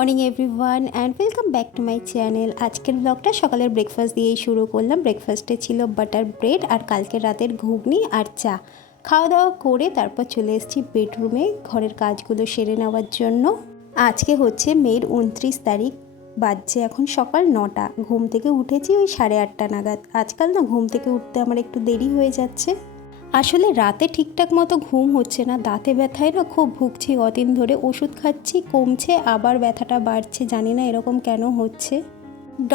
Morning everyone and welcome back to my channel. আজকের ব্লগটা সকালের ব্রেকফাস্ট দিয়েই শুরু করলাম। ব্রেকফাস্টে ছিল বাটার ব্রেড আর কালকের রাতের ঘুগনি আর চা। খাওয়া দাওয়া করে তারপর চলে এসেছি বেডরুমে ঘরের কাজগুলো সেরে নেওয়ার জন্য। আজকে হচ্ছে মের 29 তারিখ, বাজছে এখন সকাল 9টা। ঘুম থেকে উঠেছি ওই 8:30 নাগাদ। আজকাল না ঘুম থেকে উঠতে আমার একটু দেরি হয়ে যাচ্ছে। আসলে রাতে ঠিকঠাক মতো ঘুম হচ্ছে না, দাঁতে ব্যথায় না খুব ভুগছি কদিন ধরে। ওষুধ খাচ্ছি, কমছে, আবার ব্যথাটা বাড়ছে, জানি না এরকম কেন হচ্ছে।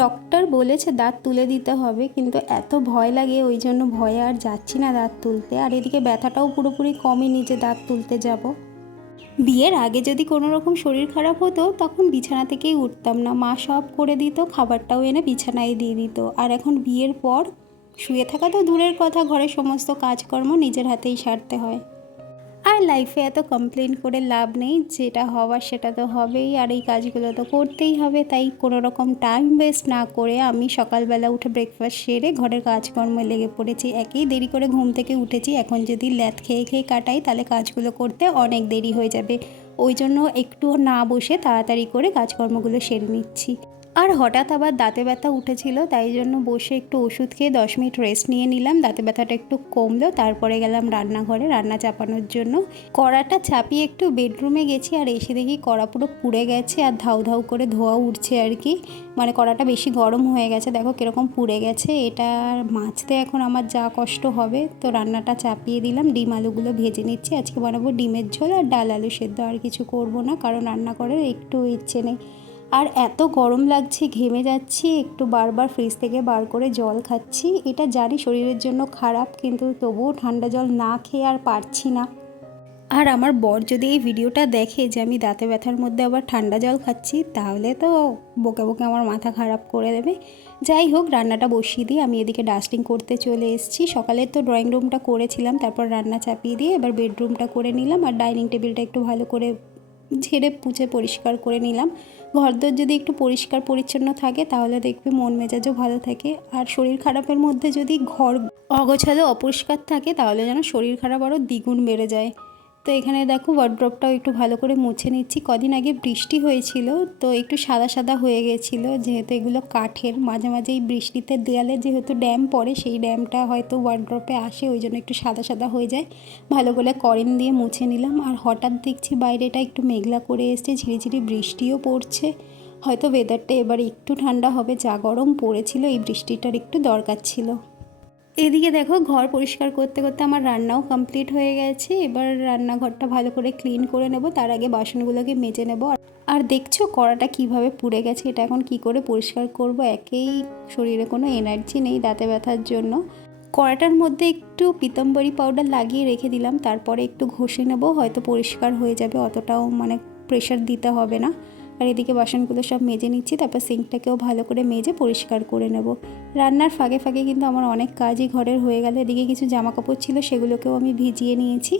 ডক্টর বলেছে দাঁত তুলে দিতে হবে, কিন্তু এত ভয় লাগে ওই জন্য ভয়ে আর যাচ্ছি না দাঁত তুলতে। আর এদিকে ব্যথাটাও পুরোপুরি কমেনি যে দাঁত তুলতে যাব। বিয়ের আগে যদি কোনো রকম শরীর খারাপ হতো তখন বিছানা থেকেই উঠতাম না, মা সব করে দিত, খাবারটাও এনে বিছানায় দিয়ে দিত। আর এখন বিয়ের পর শুয়ে থাকা তো দূরের কথা, ঘরের সমস্ত কাজকর্ম নিজের হাতেই সারতে হয়। আর লাইফে এত কমপ্লেন করে লাভ নেই, যেটা হওয়ার সেটা তো হবেই, আর এই কাজগুলো তো করতেই হবে। তাই কোনো রকম টাইম ওয়েস্ট না করে আমি সকালবেলা উঠে ব্রেকফাস্ট সেরে ঘরের কাজকর্মে লেগে পড়েছি। একেই দেরি করে ঘুম থেকে উঠেছি, এখন যদি ল্যাথ খেয়ে খেয়ে কাটাই তাহলে কাজগুলো করতে অনেক দেরি হয়ে যাবে। ওই জন্য একটু না বসে তাড়াতাড়ি করে কাজকর্মগুলো সেরে নিচ্ছি। আর হঠাৎ আবার দাঁতে ব্যথা উঠেছিল, তাই জন্য বসে একটু ওষুধ খেয়ে 10 মিনিট রেস্ট নিয়ে নিলাম। দাঁতে ব্যথাটা একটু কমলো, তারপরে গেলাম রান্নাঘরে রান্না চাপানোর জন্য। কড়াটা চাপিয়ে একটু বেডরুমে গেছি, আর এসে দেখি কড়া পুরো পুড়ে গেছে আর ধাউ ধাউ করে ধোয়া উঠছে আর কি। মানে কড়াটা বেশি গরম হয়ে গেছে, দেখো কীরকম পুড়ে গেছে। এটা মাজতে এখন আমার যা কষ্ট হবে। তো রান্নাটা চাপিয়ে দিলাম, ডিম আলুগুলো ভেজে নিচ্ছি। আজকে বানাবো ডিমের ঝোল আর ডাল আলু সেদ্ধ, আর কিছু করব না, কারণ রান্না করার একটু ইচ্ছে নেই। আর এত গরম লাগছে, ঘেমে যাচ্ছি, একটু বারবার ফ্রিজ থেকে বার করে জল খাচ্ছি। এটা জানি শরীরের জন্য খারাপ, কিন্তু তবুও ঠান্ডা জল না খেয়ে আর পারছি না। আর আমার বর যদি এই ভিডিওটা দেখে যে আমি দাঁতে ব্যথার মধ্যে আবার ঠান্ডা জল খাচ্ছি, তাহলে তো বকে বকে আমার মাথা খারাপ করে দেবে। যাই হোক, রান্নাটা বসিয়ে দিয়ে আমি এদিকে ডাস্টিং করতে চলে এসেছি। সকালে তো ড্রয়িং রুমটা করেছিলাম, তারপর রান্না চাপিয়ে দিয়ে এবার বেডরুমটা করে নিলাম, আর ডাইনিং টেবিলটা একটু ভালো করে ঝেড়ে পুছে পরিষ্কার করে নিলাম। ঘরদোর যদি একটু পরিষ্কার পরিচ্ছন্ন থাকে তাহলে দেখবে মন মেজাজও ভালো থাকে। আর শরীর খারাপের মধ্যে যদি ঘর অগোছালো অপরিষ্কার থাকে তাহলে যেন শরীর খারাপ আরও দ্বিগুণ বেড়ে যায়। তো এখানে দেখো ওয়ার্ড্রপটাও একটু ভালো করে মুছে নিচ্ছি। কদিন আগে বৃষ্টি হয়েছিল, তো একটু সাদা সাদা হয়ে গেছিলো, যেহেতু এগুলো কাঠের। মাঝে মাঝে এই বৃষ্টিতে দেয়ালে যেহেতু ড্যাম পড়ে, সেই ড্যামটা হয়তো ওয়ার্ড্রপে আসে, ওই জন্য একটু সাদা সাদা হয়ে যায়। ভালো করে করেন দিয়ে মুছে নিলাম। আর হঠাৎ দেখছি বাইরেটা একটু মেঘলা করে এসছে, ঝিরিঝিরি বৃষ্টিও পড়ছে। হয়তো ওয়েদারটা এবার একটু ঠান্ডা হবে, যা গরম পড়েছিল এই বৃষ্টিটার একটু দরকার ছিল। এদিকে দেখো ঘর পরিষ্কার করতে করতে আমার রান্নাও কমপ্লিট হয়ে গেছে। এবার রান্নাঘরটা ভালো করে ক্লিন করে নেব, তার আগে বাসনগুলোকে মেজে নেব। আর দেখছো কড়াটা কিভাবে পুড়ে গেছে, এটা এখন কি করে পরিষ্কার করব। একেই শরীরে কোনো এনার্জি নেই দাঁতে ব্যথার জন্য। কড়াটার মধ্যে একটু পিতাম্বরী পাউডার লাগিয়ে রেখে দিলাম, তারপরে একটু ঘষে নেব, হয়তো পরিষ্কার হয়ে যাবে, অতটাও মানে প্রেশার দিতে হবে না। আর এদিকে বাসনগুলো সব মেজে নিচ্ছি, তারপর সিঙ্কটাকেও ভালো করে মেজে পরিষ্কার করে নেব। রান্নার ফাঁকে ফাঁকে কিন্তু আমার অনেক কাজই ঘরের হয়ে গেল। এদিকে কিছু জামা কাপড় ছিল, সেগুলোকেও আমি ভিজিয়ে নিয়েছি।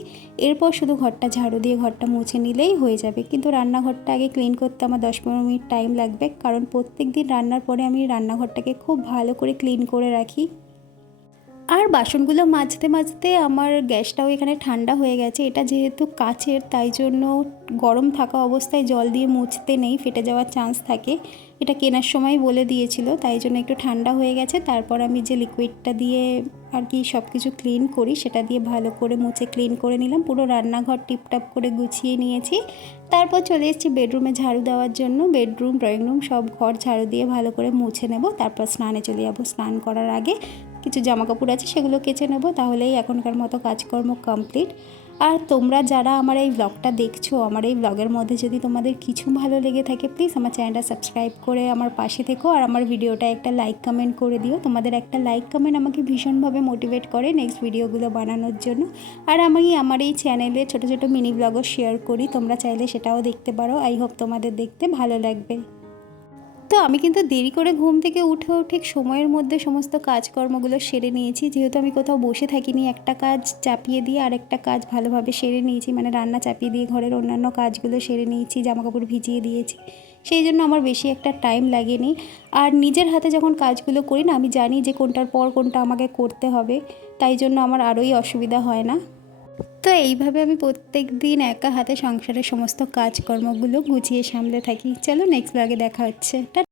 এরপর শুধু ঘরটা ঝাড়ু দিয়ে ঘরটা মুছে নিলেই হয়ে যাবে। কিন্তু রান্নাঘরটা আগে ক্লিন করতে আমার 10-15 মিনিট টাইম লাগবে, কারণ প্রত্যেক দিন রান্নার পরে আমি রান্নাঘরটাকে খুব ভালো করে ক্লিন করে রাখি। আর বাসনগুলো মাজতে মাজতে আমার গ্যাসটাও এখানে ঠান্ডা হয়ে গেছে। এটা যেহেতু কাচের, তাই জন্য গরম থাকা অবস্থায় জল দিয়ে মুছতে নেই, ফেটে যাওয়ার চান্স থাকে। এটা কেনার সময় বলে দিয়েছিল, তাই জন্য একটু ঠান্ডা হয়ে গেছে। তারপর আমি যে লিকুইডটা দিয়ে আর কি সব কিছু ক্লিন করি, সেটা দিয়ে ভালো করে মুছে ক্লিন করে নিলাম। পুরো রান্নাঘর টিপটাপ করে গুছিয়ে নিয়েছি। তারপর চলে এসেছি বেডরুমে ঝাড়ু দেওয়ার জন্য। বেডরুম, ড্রয়িং রুম সব ঘর ঝাড়ু দিয়ে ভালো করে মুছে নেব। তারপর স্নানে চলে যাবো। স্নান করার আগে কিছু জামা কাপড় আছে, সেগুলো কেচে নেব, তাহলেই এখনকার মতো কাজকর্ম কমপ্লিট। আর তোমরা যারা আমার এই ব্লগটা দেখছো, আমার এই ব্লগের মধ্যে যদি তোমাদের কিছু ভালো লেগে থাকে, প্লিজ আমার চ্যানেলটা সাবস্ক্রাইব করে আমার পাশে থেকো, আর আমার ভিডিওটা একটা লাইক কমেন্ট করে দিও। তোমাদের একটা লাইক কমেন্ট আমাকে ভীষণভাবে মোটিভেট করে নেক্সট ভিডিওগুলো বানানোর জন্য। আর আমি আমার এই চ্যানেলে ছোটো ছোটো মিনি ব্লগও শেয়ার করি, তোমরা চাইলে সেটাও দেখতে পারো। আই হোপ তোমাদের দেখতে ভালো লাগবে। তো আমি কিন্তু দেরি করে ঘুম থেকে উঠেও ঠিক সময়ের মধ্যে সমস্ত কাজকর্মগুলো সেরে নিয়েছি। যেহেতু আমি কোথাও বসে থাকিনি, একটা কাজ চাপিয়ে দিয়ে আরেকটা কাজ ভালোভাবে সেরে নিয়েছি। মানে রান্না চাপিয়ে দিয়ে ঘরের অন্যান্য কাজগুলো সেরে নিয়েছি, জামাকাপড় ভিজিয়ে দিয়েছি, সেই জন্য আমার বেশি একটা টাইম লাগেনি। আর নিজের হাতে যখন কাজগুলো করি না, আমি জানি যে কোনটার পর কোনটা আমাকে করতে হবে, তাই জন্য আমার আরোই অসুবিধা হয় না। তো এইভাবে আমি প্রত্যেক দিন একা হাতে সংসারের সমস্ত কাজকর্মগুলো গুছিয়ে সামলে থাকি। চলো নেক্সট ব্লগে দেখা হচ্ছে।